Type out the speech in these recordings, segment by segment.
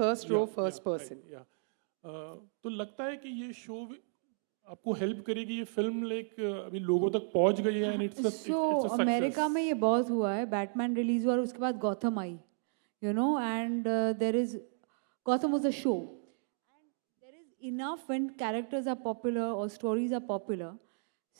first row, first person. तो लगता है कि ये शो आपको हेल्प करेगी, ये फिल्म लाइक अभी लोगों तक पहुंच गई है, and it's a success. America में ये बहुत हुआ है, बैटमैन रिलीज हुआ और उसके बाद गॉथम आई, you know, and there is Gotham was a show, and there is enough when characters are popular और stories are popular.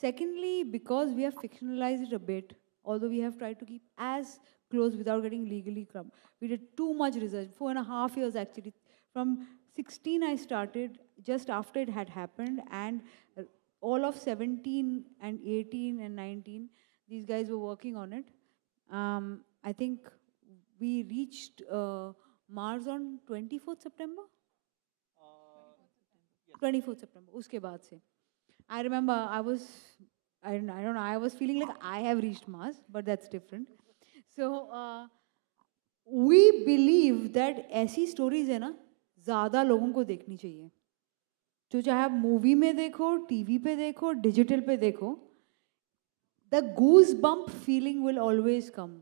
Secondly, because we have fictionalized it a bit, although we have tried to keep as close without getting legally corrupt. We did too much research, 4.5 years actually. From 16 I started, just after it had happened, and all of 17 and 18 and 19, these guys were working on it. I think we reached Mars on 24th September? 24th September, uske baad se. I remember I don't know, I was feeling like I have reached Mars, but that's different. So we believe that ऐसी stories है ना, ज़्यादा लोगों को देखनी चाहिए. जो चाहे आप मूवी में देखो, टीवी पे देखो, डिजिटल पे देखो, the goosebump feeling will always come.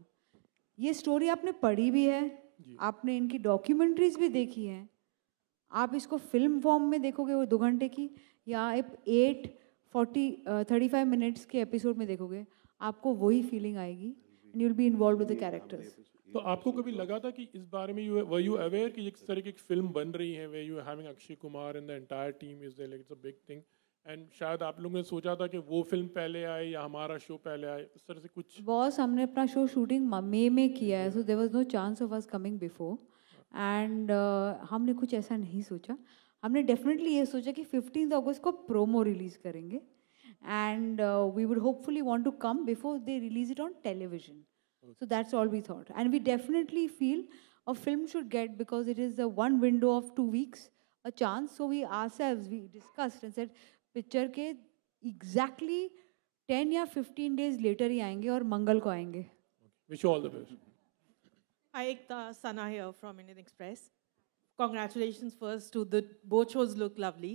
ये स्टोरी आपने पढ़ी भी है, आपने इनकी डॉक्यूमेंट्रीज भी देखी हैं, आप इसको फिल्म फॉर्म में देखोगे वो 2 घंटे की, या आप 35 मिनट्स के एपिसोड में देखोगे, आपको वही फीलिंग आएगी and you will be involved with the characters. तो आपको कभी लगा था कि इस बारे में वर यू अवेयर कि इस तरह की एक फिल्म बन रही है, where you having Akshay Kumar and the entire team is there, like it's a big thing, and शायद आप लोगों ने सोचा था कि वो फिल्म पहले आए या हमारा शो पहले आए, इस तरह से कुछ? बॉस, हमने अपना शो शूटिंग मई में किया है, so there was no chance of us coming before, and हमने कुछ ऐसा नहीं सोचा. हमने डेफिनेटली ये सोचा कि 15 अगस्त को प्रोमो रिलीज करेंगे, and we would hopefully want to come before they release it on television. So that's all we thought, and we definitely feel a film should get, because it is the one window of 2 weeks, a chance. So we ourselves, we discussed and said picture के exactly 10 या 15 days later ही आएंगे और मंगल को आएंगे. Wish you all the best. Hi Ekta, Sana here from Indian Express. Congratulations first to the both shows, look lovely.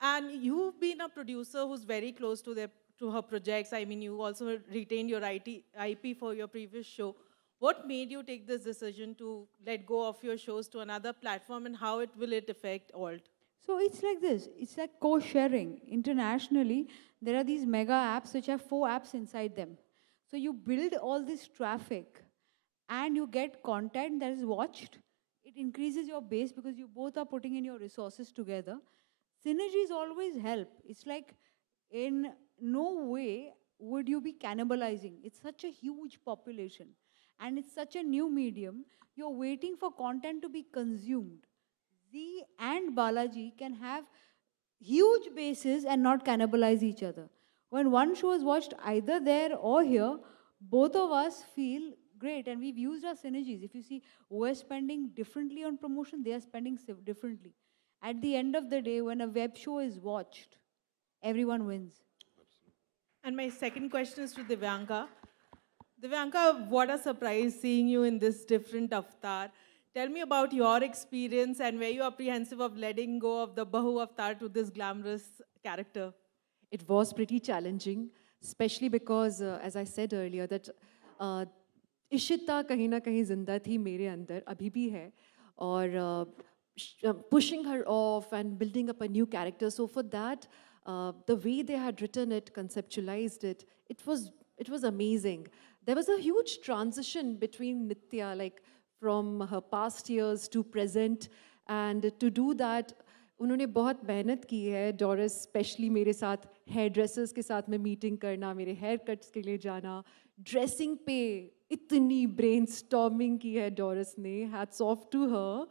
And you've been a producer who's very close to her projects. I mean, you also retained your IP for your previous show. What made you take this decision to let go of your shows to another platform, and how will it affect Alt? So it's like this. It's like co-sharing. Internationally, there are these mega apps which have 4 apps inside them. So you build all this traffic and you get content that is watched. It increases your base because you both are putting in your resources together. Synergies always help. It's like in no way would you be cannibalizing. It's such a huge population and it's such a new medium. You're waiting for content to be consumed. Z and Balaji can have huge bases and not cannibalize each other. When one show is watched either there or here, both of us feel great, and we've used our synergies. If you see, we're spending differently on promotion, they are spending differently. At the end of the day, when a web show is watched, everyone wins. And my second question is to Divyanka. Divyanka, what a surprise seeing you in this different avatar. Tell me about your experience and were you apprehensive of letting go of the Bahu avatar to this glamorous character? It was pretty challenging, especially because, as I said earlier, that Ishita kahin na kahin zinda thi mere andar, abhi bhi hai, और pushing her off and building up a new character. So for that, the way they had written it, conceptualized it, it was amazing. There was a huge transition between Nitya, like from her past years to present, and to do that, उन्होंने बहुत मेहनत की है. Doris specially मेरे साथ hair dressers के साथ में मीटिंग करना, मेरे हेयर कट्स के लिए जाना, ड्रेसिंग पे इतनी ब्रेनस्टॉर्मिंग की है डॉरिस ने. Hats off to her.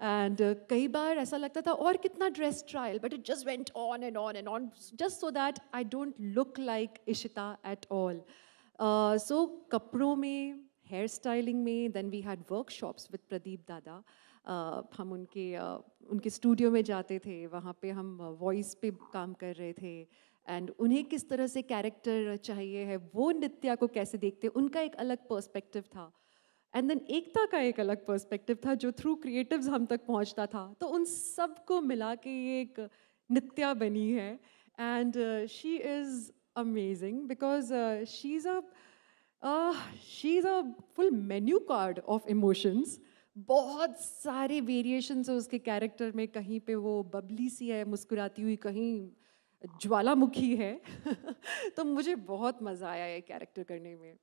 And कई बार ऐसा लगता था और कितना dress trial, but it just went on and on and on, just so that I don't look like Ishita at all. So कपड़ों में, हेयर स्टाइलिंग में, then we had workshops with Pradeep dada. हम उनके स्टूडियो में जाते थे, वहाँ पे हम वॉइस पे काम कर रहे थे, एंड उन्हें किस तरह से कैरेक्टर चाहिए है, वो नित्या को कैसे देखते, उनका एक अलग पर्सपेक्टिव था. एंड देन एकता का एक अलग पर्सपेक्टिव था जो थ्रू क्रिएटिव्स हम तक पहुँचता था. तो उन सब को मिला के ये एक नित्या बनी है. And she is amazing because she is a full menu card of emotions. बहुत सारे वेरिएशंस है उसके कैरेक्टर में, कहीं पे वो बबली सी है मुस्कुराती हुई, कहीं ज्वालामुखी है तो मुझे बहुत मज़ा आया ये कैरेक्टर करने में.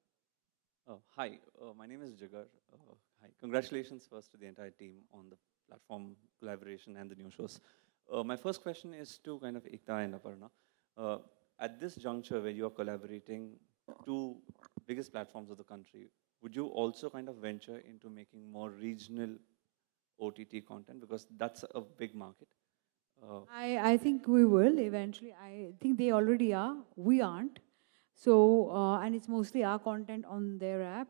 Hi, my name is Jigar. Hi, congratulations first to the entire team on the platform collaboration and the new shows. My first question is to kind of Ekta and Aparna. At this juncture where you are collaborating two biggest platforms of the country, would you also kind of venture into making more regional OTT content, because that's a big market? I think we will eventually. I think they already are. We aren't. So, and it's mostly our content on their app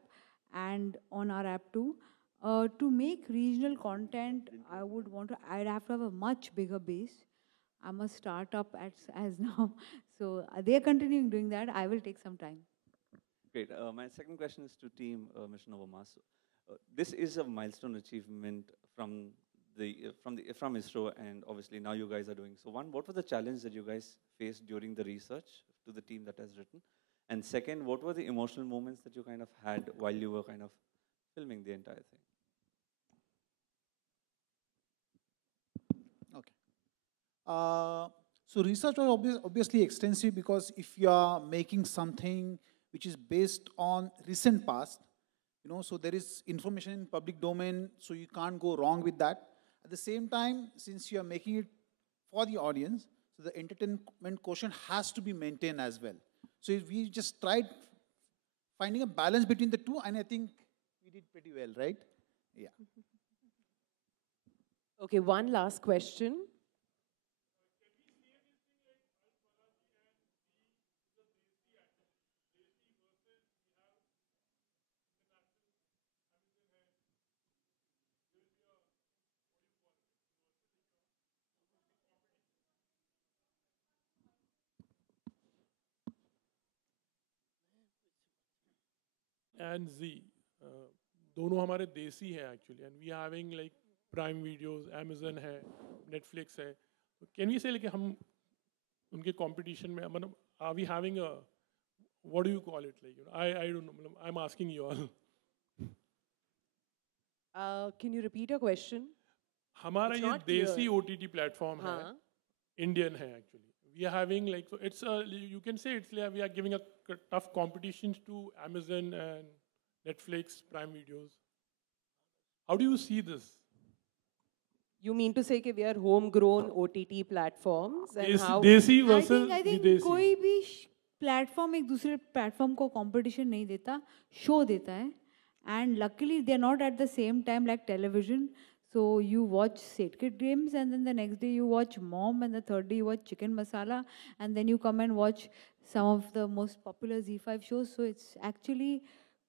and on our app too. To make regional content, I'd have to have a much bigger base. I'm a startup as now. So they're continuing doing that. I will take some time. Great. My second question is to team Mission Overmars. This is a milestone achievement from ISRO, and obviously now you guys are doing. So one, what was the challenge that you guys faced during the research to the team that has written? And second, what were the emotional moments that you kind of had while you were kind of filming the entire thing? Okay. So research was obviously extensive, because if you are making something which is based on recent past, so there is information in public domain, so you can't go wrong with that. At the same time, since you are making it for the audience, so the entertainment quotient has to be maintained as well. So we just tried finding a balance between the two, and I think we did pretty well, right? Yeah. Okay, one last question. And जी दोनों हमारे देसी हैं actually, and we having like prime videos, Amazon है, Netflix है. Can we say लेके हम उनके कंपटीशन में, मतलब are we having a, what do you call it, like I don't know, मतलब I am asking you all. Can you repeat your question? हमारा It's ये not clear. देसी OTT प्लेटफॉर्म है, हाँ. इंडियन है actually. We are having like, so it's you can say it's like we are giving a tough competitions to Amazon and Netflix, Prime Videos. How do you see this? You mean to say that we are homegrown OTT platforms and how? Desi I versus think Videsi. कोई भी platform एक दूसरे platform को competition नहीं देता, show देता है. And luckily they are not at the same time like television. So you watch Sacred Games, and then the next day you watch Mom, and the third day you watch Chicken Masala, and then you come and watch some of the most popular Z5 shows. So it's actually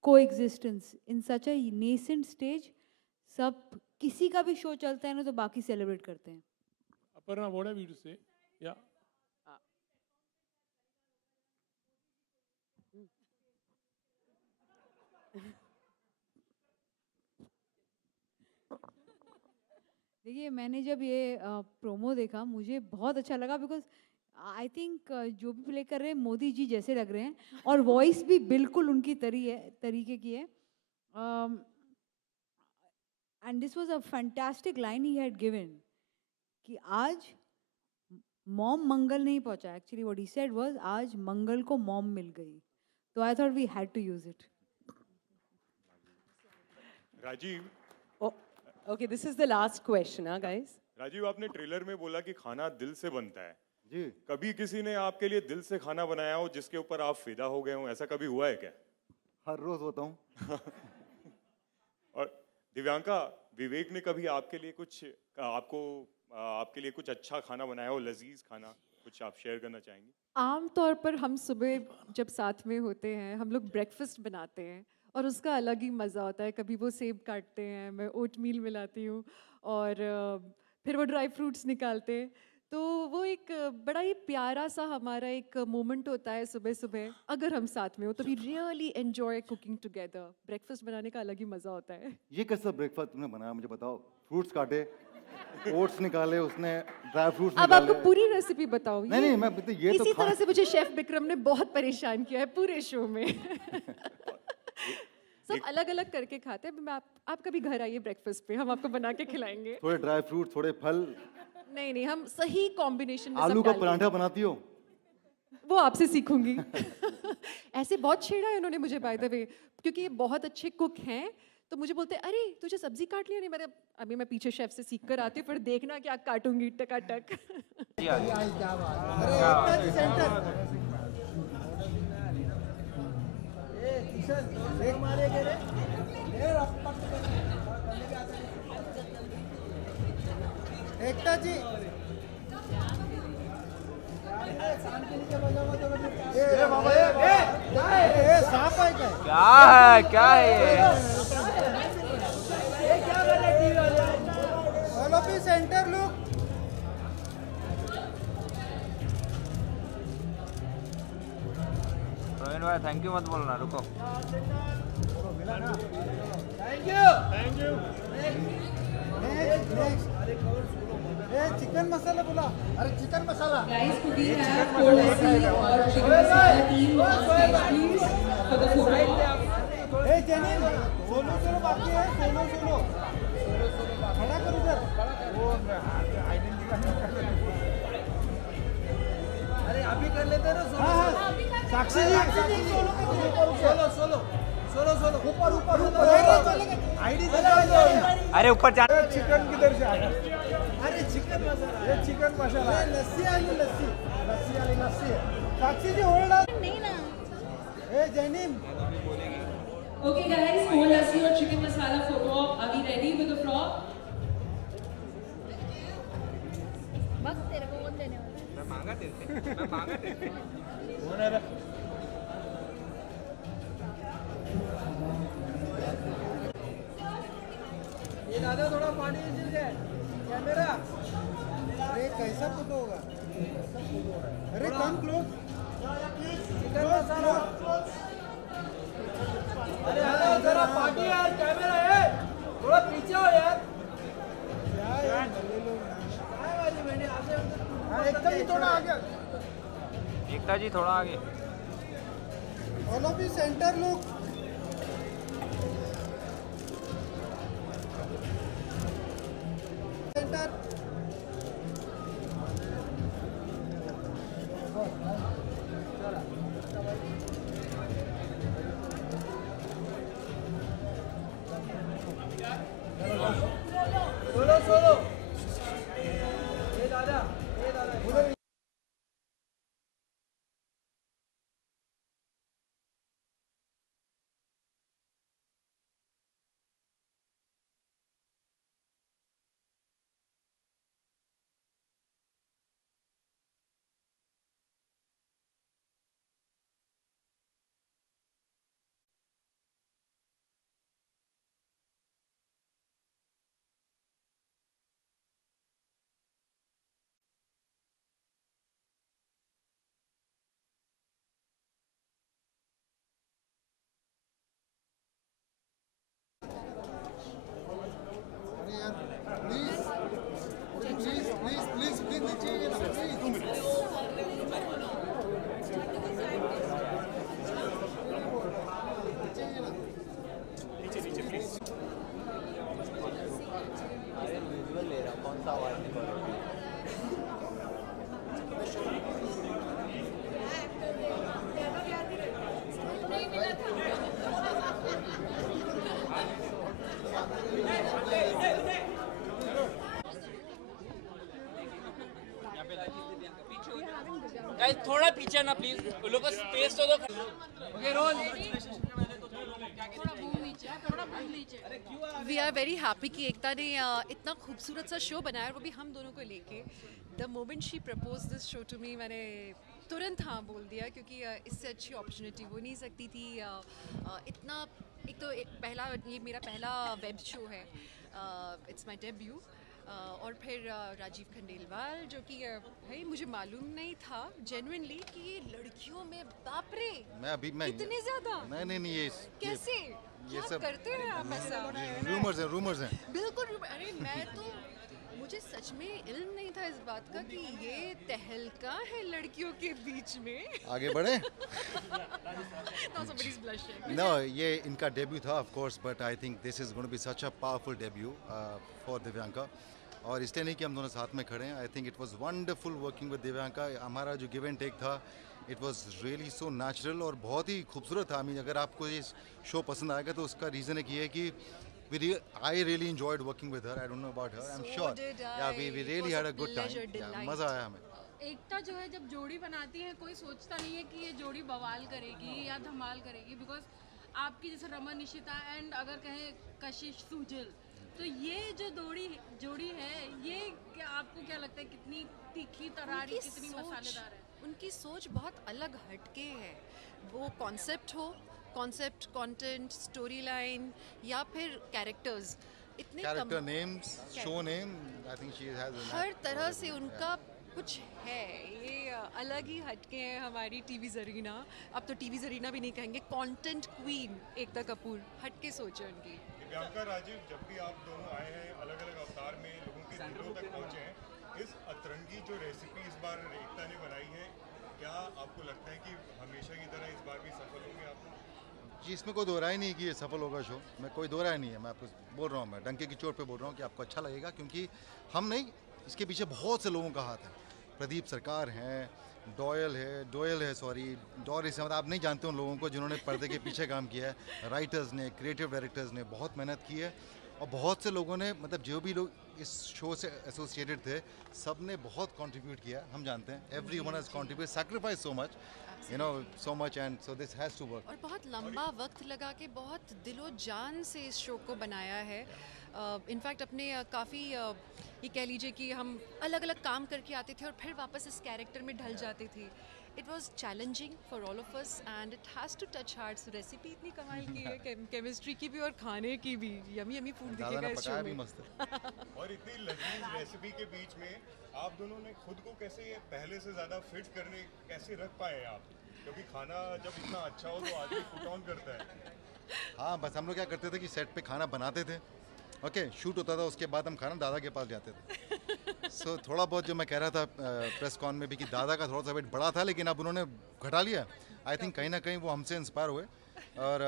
coexistence in such a nascent stage. सब किसी का भी show चलता है ना तो बाकी celebrate करते हैं. Aparna, what have you to say? Yeah. देखिए मैंने जब ये प्रोमो देखा मुझे बहुत अच्छा लगा, बिकॉज आई थिंक जो भी प्ले कर रहे हैं मोदी जी जैसे लग रहे हैं, और वॉइस भी बिल्कुल उनकी तरीके की है. And this was a fantastic line he had given कि आज मॉम मंगल नहीं पहुंचा. Actually what he said was आज मंगल को मॉम मिल गई. तो I thought we had to use it. Rajiv, Okay, this is the last question, guys. Rajiv, आपने ट्रेलर में बोला कि खाना दिल से बनता है जी. कभी किसी ने आपके लिए दिल से खाना बनाया हो जिसके ऊपर आप फिदा हो गए हो, ऐसा कभी हुआ है क्या? हर रोज होता हूँ. और दिव्यांका, विवेक ने कभी आपके लिए कुछ अच्छा खाना बनाया हो, लजीज खाना, कुछ आप शेयर करना चाहेंगे? आमतौर पर हम सुबह जब साथ में होते हैं हम लोग ब्रेकफास्ट बनाते हैं, और उसका अलग ही मज़ा होता है. कभी वो सेब काटते हैं, मैं ओट मील मिलाती हूँ, और फिर वो ड्राई फ्रूट्स निकालते हैं. तो वो एक बड़ा ही प्यारा सा हमारा एक मोमेंट होता है सुबह सुबह अगर हम साथ में हो, तो we really enjoy cooking together. Breakfast बनाने का अलग ही मज़ा होता है. ये कैसा ब्रेकफास्ट तुमने बनाया मुझे बताओ. फ्रूट्स काटे, ओट्स निकाले, उसने ड्राई फ्रूट्स अब निकाले. आपको पूरी रेसिपी बताओ. नहीं मैं ये तो इसी तरह से मुझे शेफ विक्रम ने बहुत परेशान किया है पूरे शो में. सब अलग अलग करके खाते हैं। मैं आप कभी घर आइए ब्रेकफास्ट पे, हम आपको बना के खिलाएंगे। थोड़े ड्राई फ्रूट, थोड़े फल। नहीं नहीं, हम सही कॉम्बिनेशन में आलू सब का डाल पराठा बनाती हो? वो आपसे सीखूंगी। ऐसे बहुत छेड़ा है उन्होंने मुझे बाय द वे, क्योंकि ये बहुत अच्छे कुक हैं। तो मुझे बोलते हैं अरे तुझे सब्जी काट लिया नहीं। मैंने अभी मैं पीछे शेफ से सीख कर आती हूँ, फिर देखना क्या काटूंगी टकाटक। एकता जी क्या है ये? Centre look. रोहिन भाई थैंक यू मत बोलना, रुको। Thank you. चिकन मसाला बोला। अरे chicken masala. Guys, could we have Kolassi or chicken masala team on stage, please, for the photo? Hey, Jenny, solo बाकी है, सोलो। खड़ा कर उधर। वो अरे अभी कर लेते ना सोलो। हाँ, साक्षी जी सोलो। ऊपर। आईडी दे। अरे ऊपर जा। चिकन किधर से आया? अरे चिकन मसाला। ये चिकन मसाला। लस्सी वाली लस्सी है। साक्षी जी होल्ड ऑन। नहीं ना। ए जैनिम। Okay, guys, Kolassi or chicken masala photo op. Are we ready with the frog? बस तेरे को कौन देने वाला है? मैं मांगा तेरे से। कौन है? ये दादा थोड़ा पानी दे दे। कैमरा। अरे कैसा फोटो होगा? अरे कम क्लोज। चिकन मसाला। अरे हाँ जरा पार्टी यार, कैमरा है थोड़ा पीछे हो यार। एकता जी थोड़ा आगे। एकता जी थोड़ा आगे। All of you centre look. Centre. Solo. ये दादा उधर। प्लीज नीचे ना प्लीज 2 मिनट। नीचे प्लीज। अरे विजुअल ले रहा हूँ, कौन सा आवाज निकल रहा है? गाइस थोड़ा पीछे ना प्लीज, उन लोगों को स्पेस तो दो। Okay role. We are very happy कि एकता ने इतना खूबसूरत सा शो बनाया, वो भी हम दोनों को लेके। The moment she propose this show to me, मैंने तुरंत हाँ बोल दिया, क्योंकि इससे अच्छी अपॉर्चुनिटी हो नहीं सकती थी। इतना एक तो ये मेरा पहला वेब शो है, इट्स माई डेब्यू। और फिर राजीव खंडेलवाल, जो कि भाई मुझे मालूम नहीं था जेन्युइनली कि ये लड़कियों में बाप रे मैं इतने ज़्यादा। नहीं ये कैसे ये क्या सब करते हैं आप ऐसा? रूमर्स हैं बिल्कुल। अरे मैं तो मुझे सच में इल्म नहीं था इस बात का कि ये तहलका है लड़कियों के बीच में। आगे बढ़े। Now somebody's blushing. No, ये इनका डेब्यू था of course, but I think this is going to be such a powerful debut for Divyanka. और इसलिए नहीं कि हम दोनों साथ में खड़े हैं. I think it was wonderful working with Divyanka. हमारा जो give and take था, it was really so natural और बहुत ही खूबसूरत था. I mean, अगर आपको ये शो पसंद आएगा तो उसका रीज़न एक ये है कि I really enjoyed working with her. I don't know about her. I'm sure. Yeah, we really had a good time. Yeah, मज़ा आया हमें. एकता जो है जब जोड़ी बनाती है कोई सोचता नहीं है कि ये जोड़ी बवाल करेगी या धमाल करेगी, बिकॉज आपकी जैसे रमन निशिता एंड अगर कहें कशिश सुजल, तो ये जो जोड़ी है ये आपको क्या लगता है कितनी तीखी तरारी, कितनी मसालेदार है? उनकी सोच बहुत अलग हटके है. वो कॉन्सेप्ट, कंटेंट, स्टोरी लाइन या फिर कैरेक्टर्स, इतने character names, show name, I think she has her तरह से उनका कुछ है. ये अलग ही हटके है हमारी टीवी जरीना. अब तो टीवी जरीना भी नहीं कहेंगे, कंटेंट क्वीन एकता कपूर. हटके सोच है उनकी. दिव्यांका, राजीव, जब भी आप दोनों आए हैं अलग अलग अवतार में, लोगों के दिलों तक पहुंचे हैं. इस अतरंगी जो रेसिपी इस बार एकता ने बनाई है, क्या आपको लगता है कि हमेशा की तरह इस बार भी सफल होंगे आप? जी, इसमें कोई दो राय नहीं कि ये सफल होगा शो. मैं कोई दो राय नहीं है. मैं आपको बोल रहा हूँ, मैं डंके की चोट पे बोल रहा हूँ कि आपको अच्छा लगेगा, क्योंकि हम नहीं, इसके पीछे बहुत से लोगों का हाथ है. प्रदीप सरकार हैं, डोयल है डोरिस है. मतलब आप नहीं जानते उन लोगों को जिन्होंने पर्दे के पीछे काम किया है. राइटर्स ने, क्रिएटिव डायरेक्टर्स ने बहुत मेहनत की है, और बहुत से लोगों ने, मतलब जो भी लोग इस शो से एसोसिएटेड थे, सब ने बहुत कंट्रीब्यूट किया. हम जानते हैं every one has contribute, sacrifice so much, you know, so much, and so this has to work. और बहुत लंबा वक्त लगा के बहुत दिलो जान से इस शो को बनाया है. इनफैक्ट अपने काफ़ी ये कह लीजिए कि हम अलग अलग काम करके आते थे और फिर वापस इस कैरेक्टर में ढल जाते थे. It was challenging for all of us and it has to touch hearts. Recipe इतनी कमाल की है, केमिस्ट्री की भी और खाने की भी. यमी फूड दिखेगा इस शो में. और इतनी लजीज रेसिपी के बीच में आप दोनों ने खुद को कैसे पहले से ज़्यादा फिट करने कैसे रख पाए आप? क्योंकि खाना जब इतना अच्छा हो तो आदमी पुट ऑन करता है. हाँ, बस हम लोग क्या करते थे कि सेट पे खाना बनाते थे, ओके, शूट होता था, उसके बाद हम खाना दादा के पास जाते थे. सो थोड़ा बहुत जो मैं कह रहा था प्रेस कॉन में भी कि दादा का थोड़ा सा वेट बड़ा था, लेकिन अब उन्होंने घटा लिया. आई थिंक कहीं ना कहीं वो हमसे इंस्पायर हुए, और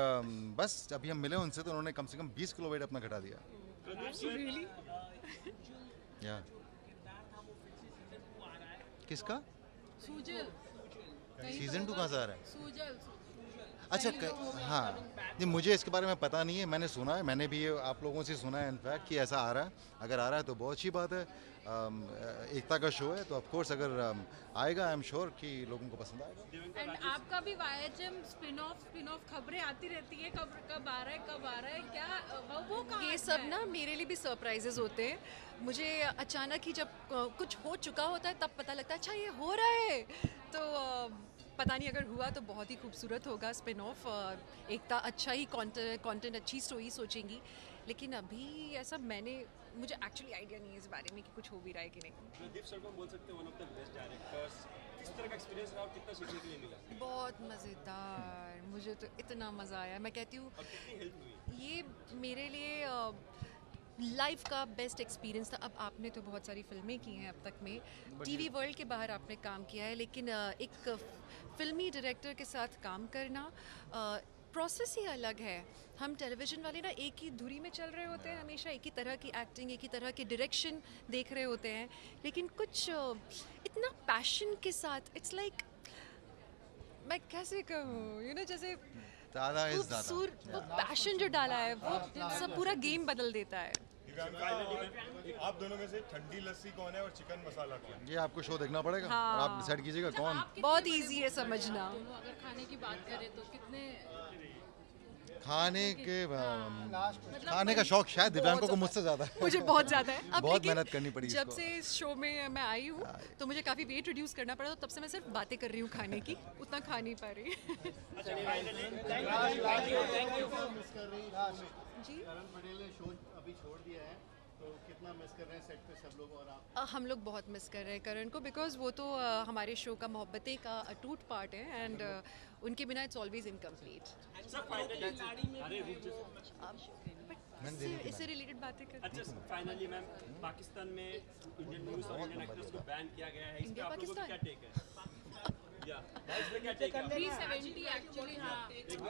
बस अभी हम मिले उनसे तो उन्होंने कम से कम 20 किलो वेट अपना घटा दिया. या किसका सीजन 2 कहाँ से आ रहा है? अच्छा, हाँ जी, मुझे इसके बारे में पता नहीं है. मैंने सुना है, मैंने भी आप लोगों से सुना है इनफैक्ट कि ऐसा आ रहा है. अगर आ रहा है तो बहुत अच्छी बात है. एकता का शो है तो ऑफ कोर्स अगर आएगा, आई एम श्योर कि लोगों को पसंद आएगा. एंड आपका भी वाईएचएम स्पिन ऑफ खबरें आती रहती है, कब आ रहा है क्या वो कहाँ? ये सब ना मेरे लिए भी सरप्राइजेस होते हैं. मुझे अचानक ही जब कुछ हो चुका होता है तब पता लगता है अच्छा ये हो रहा है. तो पता नहीं, अगर हुआ तो बहुत ही खूबसूरत होगा स्पिन ऑफ. एकता अच्छा ही कंटेंट अच्छी स्टोरी सोचेंगी, लेकिन अभी ऐसा मुझे एक्चुअली आइडिया नहीं है इस बारे में कि कुछ हो भी रहा है कि नहीं. प्रदीप सर को बोल सकते हैं one of the best directors. किस तरह का एक्सपीरियंस रहा और कितना सीखने के लिए मिला? बहुत मज़ेदार. मुझे तो इतना मज़ा आया. मैं कहती हूँ ये मेरे लिए लाइफ का बेस्ट एक्सपीरियंस था. अब आपने तो बहुत सारी फिल्में की हैं अब तक में, टीवी वर्ल्ड के बाहर आपने काम किया है, लेकिन एक फिल्मी डायरेक्टर के साथ काम करना प्रोसेस ही अलग है. हम टेलीविज़न वाले ना एक ही धुरी में चल रहे होते हैं, हमेशा एक ही तरह की एक्टिंग, एक ही तरह की डायरेक्शन देख रहे होते हैं, लेकिन कुछ इतना पैशन के साथ, इट्स लाइक मैं कैसे कहूँ, जैसे वो पैशन जो डाला है वो सब पूरा गेम बदल देता है. आप दोनों में से ठंडी लस्सी कौन है और चिकन मसाला कौन है? ये आपको शो देखना पड़ेगा. हाँ. और आप डिसाइड कीजिएगा कौन. बहुत इजी है समझना. अगर खाने की बात करें तो कितने खाने का शौक शायद दिव्यांकों को मुझसे ज़्यादा है. मुझे बहुत ज़्यादा है. अब बहुत मेहनत करनी पड़ी. जब से इस शो में मैं आई हूँ तो मुझे काफ़ी वेट रिड्यूस करना पड़ा, तो तब से मैं सिर्फ बातें कर रही हूँ खाने की, उतना खा नहीं पा रही. जी, कितना मिस कर रहे हैं सेट पे सब लोग और आप? हम लोग बहुत मिस कर रहे हैं करण को, बिकॉज वो तो हमारे शो का मोहब्बतें का अटूट पार्ट है, एंड उनके बिना इट्स ऑलवेज इनकम्प्लीट. इससे रिलेटेड बातें करते अच्छा फाइनली मैम, पाकिस्तान में इंडियन मूवीज और इंडियन एक्टर्स को बैन किया गया है, इस पे आप लोगों का क्या टेक है? या इस पे क्या टेक है? 370 एक्चुअली हाँ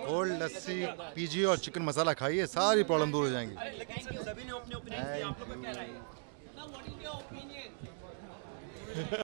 कोल्ड लस्सी पीजिए और चिकन मसाला खाइए, सारी प्रॉब्लम दूर हो जाएंगी। लेकिन सभी ने अपने ओपिनियन दिए, आप लोग का क्या राय है?